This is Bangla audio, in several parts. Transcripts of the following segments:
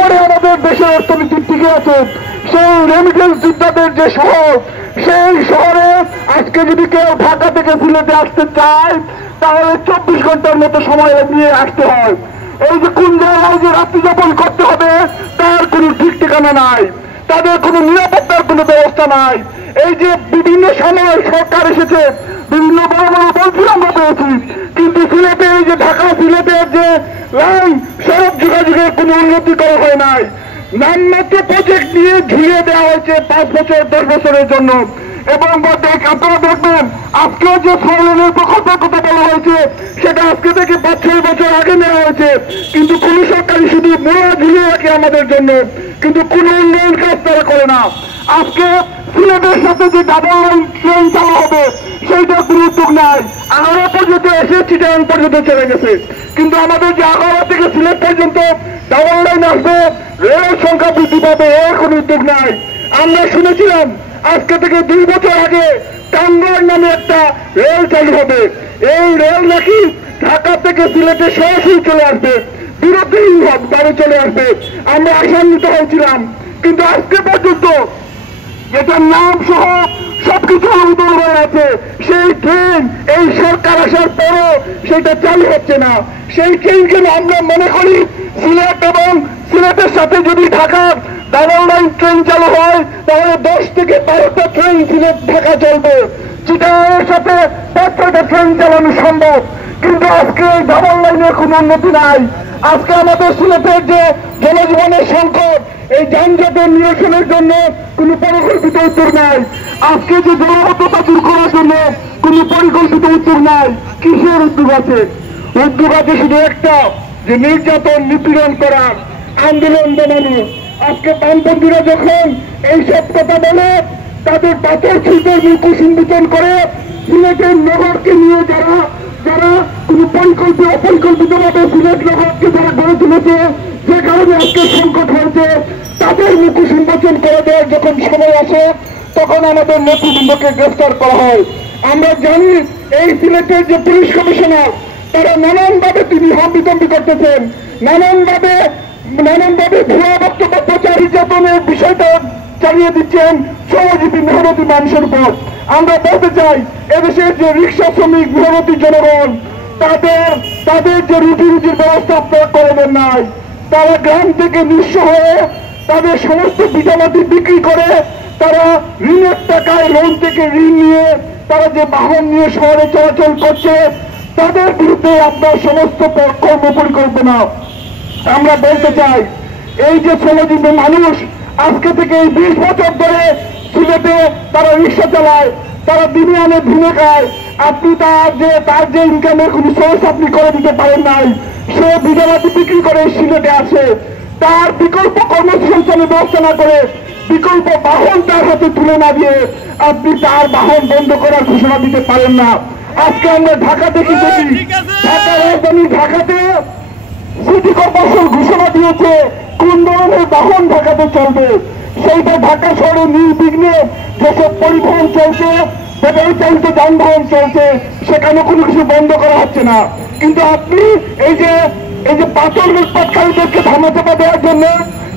উপরে আমাদের দেশের অর্থনীতি টিকে আছে। সেই রেমিটেন্স যোদ্ধাদের যে শহর, সেই শহরে আজকে যদি কেউ ঢাকা থেকে সিলেটে আসতে চায় তাহলে 24 ঘন্টার মতো সময় নিয়ে আসতে হয়। এই যে কোন জায়গায় যে রাত্রি যাপন করতে হবে তার কোনো ঠিক ঠিকানা নাই, তাদের কোনো নিরাপত্তার কোনো ব্যবস্থা নাই। এই যে বিভিন্ন সময় সরকার এসেছে, বিভিন্ন বড় বড় মন্ত্রী আমরা পেয়েছি, কিন্তু সিলেটে এই যে ঢাকা সিলেটের যে লাইন সড়ক যোগাযোগের কোনো উন্নতি করা হয় নাই। নামমাত্র প্রজেক্ট নিয়ে ঝুলিয়ে দেওয়া হয়েছে 5 বছর 10 বছরের জন্য। এবং আপনারা দেখবেন আজকে যে 6 লেনের প্রকল্পের কথা বলা হয়েছে সেটা আজকে থেকে 5-6 বছর আগে নেওয়া হয়েছে, কিন্তু কোন সরকারই শুধু মোড়া ঝুলিয়ে রাখে আমাদের জন্য, কিন্তু কোন উন্নয়ন কাজ তারা করে না। আজকে সিলেটের সাথে যে ডাবল লাইন ট্রেন চালু হবে সেইটার কোনো উদ্যোগ নাই। আগারো পর্যন্ত এসে চিটাগাং পর্যন্ত চলে গেছে, কিন্তু আমাদের যে আগারো থেকে সিলেট পর্যন্ত ডাবল লাইন আসবে, রেলের সংখ্যা বৃদ্ধি পাবে, এর কোনো উদ্যোগ নাই। আমরা শুনেছিলাম আজকে থেকে 2 বছর আগে টাঙ্গাইল নামে একটা রেল চালু হবে। এই রেল নাকি ঢাকা থেকে সিলেটে সরাসরি চলে আসবে, বিরতিহীনভাবে চলে আসবে। আমরা আশান্বিত হয়েছিলাম, কিন্তু আজকে পর্যন্ত এটার নাম সহ সবকিছু অনুমোদন হয়ে আছে। সেই ট্রেন এই সরকার আসার পরও সেটা চালু হচ্ছে না। সেই ট্রেনকে আমরা মনে করি সিলেট এবং সিলেটের সাথে যদি ঢাকার ডাবল লাইন ট্রেন চালু হয় তাহলে 10 থেকে 12টা ট্রেন সিলেট ঢাকা চলবে। চিটাগাংয়ের সাথে 5টা ট্রেন চালানো সম্ভব, কিন্তু আজকে ডাবল লাইনের কোনো উন্নতি নাই। আজকে আমাদের সিলেটের যে জনজীবনের সংকট, এই যানজটের নিরসনের জন্য কোনো পরিকল্পিত উদ্যোগ নাই। আজকে যে জনবদ্ধতা দূর করার জন্য কোনো পরিকল্পিত উদ্যোগ নাই। কিসের উদ্যোগ আছে? উদ্যোগ আছে শুধু একটা, যে নির্যাতন নিপীড়ন করার, আন্দোলন বানানো। আজকে বামপন্থীরা যখন এইসব কথা বলে, তাদের পাথর শিল্পের মুখোশ উন্মোচন করে সিলেটের নগরকে নিয়ে যারা যারা কোনো অপরিকল্পিত ভাবে সিলেট নগরকে যারা গড়ে তুলেছে, যে কারণে আজকে সংকট হয়েছে, তাদের মুখোশ উন্মোচন করে দেওয়ার যখন সময় আসে তখন আমাদের নেতৃবৃন্দকে গ্রেফতার করা হয়। আমরা জানি এই সিলেটের যে পুলিশ কমিশনার, তারা নানানভাবে তিনি হম্বিতম্বি করতেছেন, নানানভাবে ভুয়া বক্তব্য প্রচার নির্যাতনের বিষয়টা চালিয়ে দিচ্ছেন শ্রমজীবী মেহনতি মানুষের উপর। আমরা বলতে চাই, এদেশের যে রিক্সা শ্রমিক মেহনতি জনগণ, তাদের যে রুটি রুজির ব্যবস্থা আপনারা করে দেন নাই। তারা গ্রাম থেকে নিঃস্ব হয়ে তাদের সমস্ত ভিটামাটি বিক্রি করে তারা ঋণের টাকায় লোন থেকে ঋণ নিয়ে তারা যে বাহন নিয়ে শহরে চলাচল করছে, তাদের বিরুদ্ধে আপনার সমস্ত কর্ম পরিকল্পনা। আমরা বলতে চাই, এই যে শ্রমজীবী মানুষ আজকে থেকে এই 20 বছর ধরে সিলেটে তারা রিক্সা চালায়, তারা দিনে আনে দিনে খায়। আপনি তার যে ইনকামের কোন সোর্স আপনি করে দিতে পারেন নাই। সে ভিটামাটি বিক্রি করে সিলেটে আসে, তার বিকল্প কর্মসংস্থানের ব্যবস্থা না করে, বিকল্প বাহন তার হাতে তুলে না দিয়ে আপনি তার বাহন বন্ধ করার ঘোষণা দিতে পারেন না। আজকে আমরা ঢাকা দেখি, ঢাকা রাজধানী ঢাকাতে সিটি কর্পোরেশন ঘোষণা দিয়েছে কোন ধরনের বাহন ঢাকাতে চলবে। সেইটা ঢাকা শহরে নির্বিঘ্নে যেসব পরিবহন চলছে, ব্যাটারি চালিত যানবাহন চলছে, সেখানে কোনো কিছু বন্ধ করা হচ্ছে না। কিন্তু আপনি এই যে পাথর লুটপাটকারীদেরকে ধামাচাপা দেওয়ার জন্য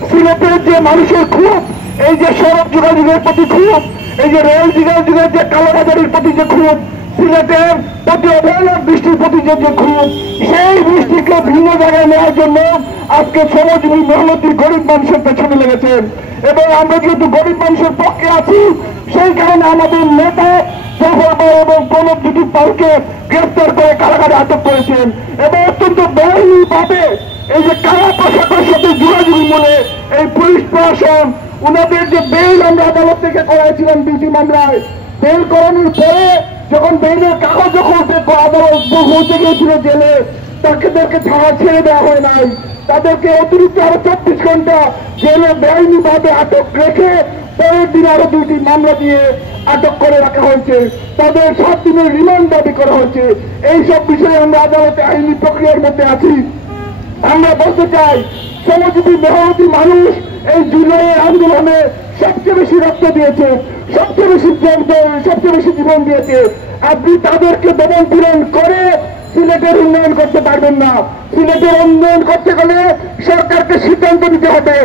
সিলেটের যে মানুষের ক্ষোভ, এই যে সড়ক যোগাযোগের প্রতি ক্ষোভ, এই যে রেল যোগাযোগের যে কালোবাজারির প্রতি যে ক্ষোভ, সিলেটের প্রতি অবহেলার দৃষ্টির প্রতি যে ক্ষোভ, সেই দৃষ্টিকে ভিন্ন জায়গায় নেওয়ার জন্য আজকে শ্রমজীবী মেহনতি গরিব মানুষের পেছনে লেগেছেন। এবং আমরা যেহেতু গরিব মানুষের পক্ষে আছি, সেই কারণে আমাদের নেতা এবং প্রণব দুটি পালকে গ্রেফতার করে কারাগারে আটক করেছেন। এবং অত্যন্ত বেআইনিভাবে এই যে কারা প্রশাসনের সাথে যোগাযোগ বলে এই পুলিশ প্রশাসন ওনাদের যে বেইল আমরা আদালত থেকে করাইছিলাম 2টি মামলায়, বেইল করানোর পরে যখন বেইলের কাগজ যখন আদালত পৌঁছে গিয়েছিল জেলে, তাদেরকে ছাড়া ছেড়ে দেওয়া হয় নাই। তাদেরকে অতিরিক্ত আরো 24 ঘন্টা জেলে বেআইনিভাবে আটক রেখে পরের দিন আরো 2টি মামলা দিয়ে আটক করে রাখা হয়েছে। তাদের 7 দিনের রিমান্ড দাবি করা হয়েছে। এইসব বিষয়ে আমরা আদালতে আইনি প্রক্রিয়ার মধ্যে আছি। আমরা বলতে চাই, শ্রমজীবী মেহনতি মানুষ এই জুলাইয়ের আন্দোলনে সবচেয়ে বেশি রক্ত দিয়েছে, সবচেয়ে বেশি জীবন দিয়েছে। আপনি তাদেরকে দমন পীড়ন করে সিলেটের উন্নয়ন করতে পারবেন না। সিলেটের উন্নয়ন করতে গেলে সরকারকে সিদ্ধান্ত নিতে হবে।